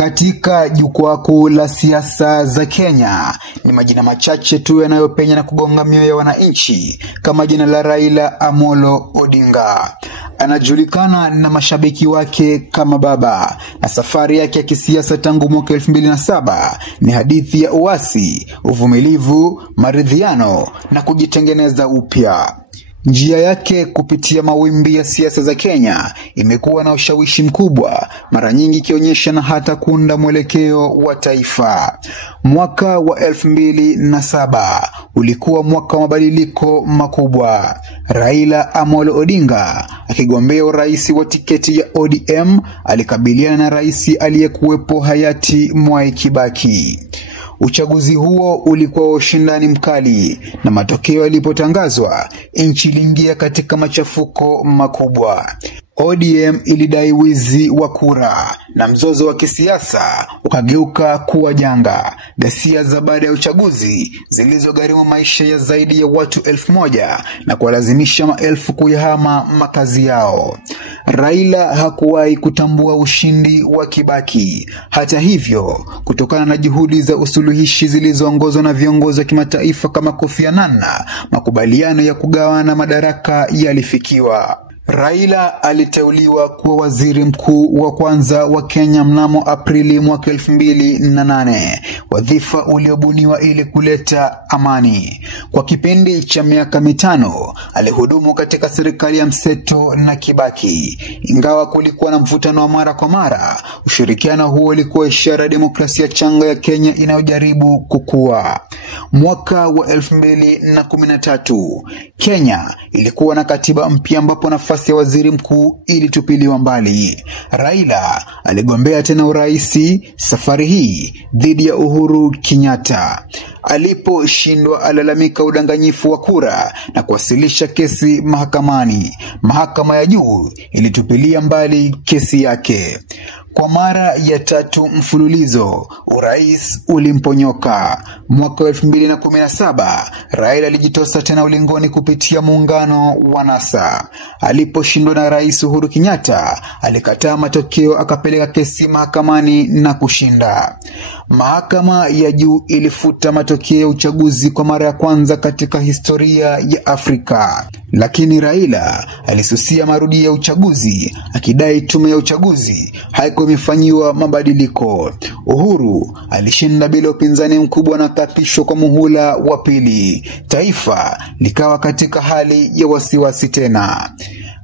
Katika jukwaa kuu la siasa za Kenya, ni majina machache tu yanayopenya na kugonga mioyo ya wananchi, kama jina la Raila Amolo Odinga. Anajulikana na mashabiki wake kama baba, na safari yake ya kisiasa tangu mwaka 2007 ni hadithi ya uasi, uvumilivu, maridhiano na kujitengeneza upya. Njia yake kupitia mawimbi ya siasa za Kenya imekuwa na ushawishi mkubwa, mara nyingi ikionyesha na hata kuunda mwelekeo wa taifa. Mwaka wa 2007 ulikuwa mwaka wa mabadiliko makubwa. Raila Amolo Odinga akigombea urais wa tiketi ya ODM alikabiliana na rais aliyekuwepo hayati Mwai Kibaki. Uchaguzi huo ulikuwa ushindani mkali, na matokeo yalipotangazwa, nchi iliingia katika machafuko makubwa. ODM ilidai wizi wa kura, na mzozo wa kisiasa ukageuka kuwa janga. Ghasia za baada ya uchaguzi zilizogharimu maisha ya zaidi ya watu 1,000 na kuwalazimisha maelfu kuyahama makazi yao. Raila hakuwahi kutambua ushindi wa Kibaki. Hata hivyo, kutokana na juhudi za usuluhishi zilizoongozwa na viongozi wa kimataifa kama Kofi Annan, makubaliano ya kugawana madaraka yalifikiwa. Raila aliteuliwa kuwa waziri mkuu wa kwanza wa Kenya mnamo Aprili mwaka 2008, wadhifa uliobuniwa ili kuleta amani. Kwa kipindi cha miaka 5 alihudumu katika serikali ya mseto na Kibaki. Ingawa kulikuwa na mvutano wa mara kwa mara, ushirikiano huo ulikuwa ishara ya demokrasia changa ya Kenya inayojaribu kukua. Mwaka wa 2013 Kenya ilikuwa na katiba mpya ambapo nafasi ya waziri mkuu ilitupiliwa mbali. Raila aligombea tena uraisi, safari hii dhidi ya Uhuru Kenyatta. Aliposhindwa alalamika udanganyifu wa kura na kuwasilisha kesi mahakamani. Mahakama ya juu ilitupilia mbali kesi yake. Kwa mara ya 3 mfululizo, urais ulimponyoka. Mwaka 2017, Raila alijitosa tena ulingoni kupitia muungano wa NASA. Aliposhindwa na Rais Uhuru Kenyatta, alikataa matokeo akapeleka kesi mahakamani na kushinda. Mahakama ya juu ilifuta matokeo ya uchaguzi kwa mara ya kwanza katika historia ya Afrika. Lakini Raila alisusia marudio ya uchaguzi, akidai tume ya uchaguzi haikuwa imefanyiwa mabadiliko. Uhuru alishinda bila upinzani mkubwa na kuapishwa kwa muhula wa pili. Taifa likawa katika hali ya wasiwasi tena.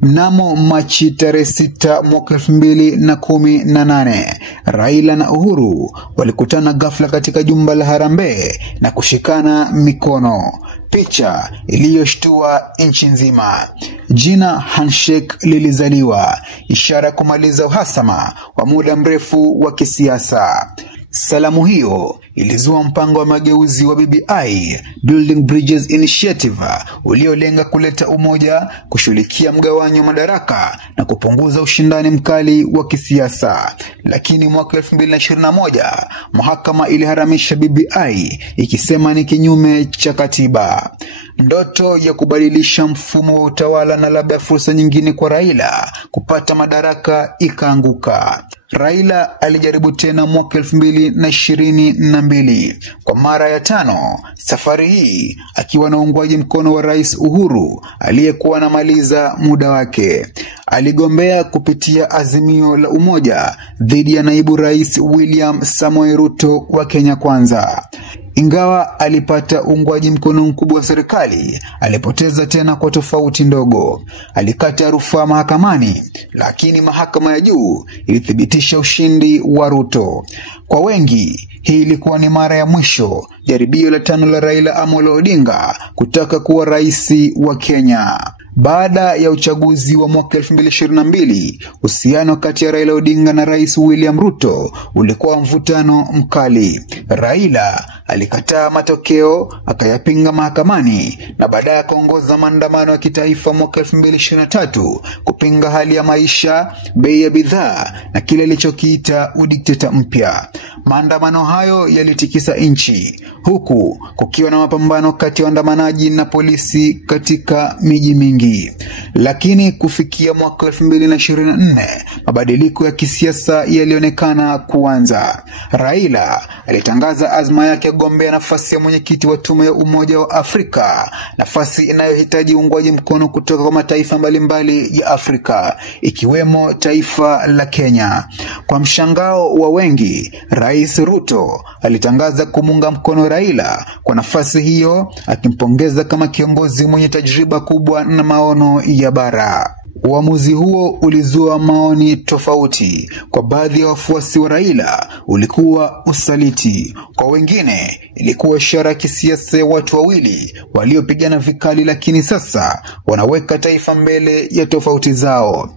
Mnamo Machi tarehe 6 mwaka 2018, Raila na Uhuru walikutana ghafla katika jumba la Harambee na kushikana mikono. Picha iliyoshtua nchi nzima. Jina handshake lilizaliwa, ishara kumaliza uhasama wa muda mrefu wa kisiasa. Salamu hiyo ilizua mpango wa mageuzi wa BBI, Building Bridges Initiative, uliolenga kuleta umoja, kushughulikia mgawanyo madaraka na kupunguza ushindani mkali wa kisiasa. Lakini mwaka 2021, mahakama iliharamisha BBI ikisema ni kinyume cha katiba. Ndoto ya kubadilisha mfumo wa utawala na labda fursa nyingine kwa Raila kupata madaraka ikaanguka. Raila alijaribu tena mwaka 2022 kwa mara ya 5, safari hii akiwa na uungwaji mkono wa Rais Uhuru aliyekuwa anamaliza muda wake. Aligombea kupitia Azimio la Umoja dhidi ya naibu Rais William Samoei Ruto wa Kenya Kwanza. Ingawa alipata uungwaji mkono mkubwa wa serikali, alipoteza tena kwa tofauti ndogo. Alikata rufaa mahakamani, lakini mahakama ya juu ilithibitisha ushindi wa Ruto. Kwa wengi, hii ilikuwa ni mara ya mwisho, jaribio la 5 la Raila Amolo Odinga kutaka kuwa rais wa Kenya. Baada ya uchaguzi wa mwaka 2022, uhusiano kati ya Raila Odinga na Rais William Ruto ulikuwa mvutano mkali. Raila alikataa matokeo, akayapinga mahakamani, na baadaye akaongoza maandamano ya kitaifa mwaka 2023 kupinga hali ya maisha, bei ya bidhaa na kile alichokiita udikteta mpya. Maandamano hayo yalitikisa nchi, huku kukiwa na mapambano kati ya waandamanaji na polisi katika miji mingi. mbili. Lakini kufikia mwaka 2024 mabadiliko ya kisiasa yalionekana kuanza. Raila alitangaza azma yake kugombea nafasi ya mwenyekiti wa tume ya Umoja wa Afrika, nafasi inayohitaji uungwaji mkono kutoka kwa mataifa mbalimbali ya Afrika ikiwemo taifa la Kenya. Kwa mshangao wa wengi, Rais Ruto alitangaza kumunga mkono Raila kwa nafasi hiyo, akimpongeza kama kiongozi mwenye tajriba kubwa na maono ya bara. Uamuzi huo ulizua maoni tofauti. Kwa baadhi ya wafuasi wa Raila ulikuwa usaliti. Kwa wengine ilikuwa ishara ya kisiasa ya watu wawili waliopigana vikali, lakini sasa wanaweka taifa mbele ya tofauti zao.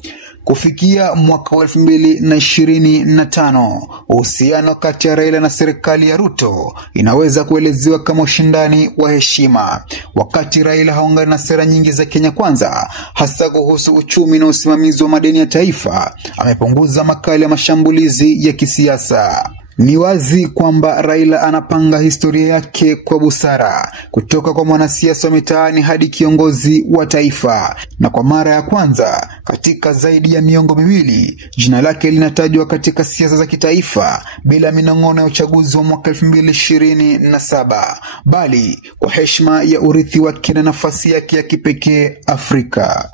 Kufikia mwaka 2025, uhusiano kati ya Raila na serikali ya Ruto inaweza kuelezewa kama ushindani wa heshima. Wakati Raila haungana na sera nyingi za Kenya Kwanza, hasa kuhusu uchumi na usimamizi wa madeni ya taifa, amepunguza makali ya mashambulizi ya kisiasa. Ni wazi kwamba Raila anapanga historia yake kwa busara, kutoka kwa mwanasiasa wa mitaani hadi kiongozi wa taifa. Na kwa mara ya kwanza katika zaidi ya miongo miwili, jina lake linatajwa katika siasa za kitaifa bila minong'ono ya uchaguzi wa mwaka 2027, bali kwa heshima ya urithi wake na nafasi yake ya kipekee Afrika.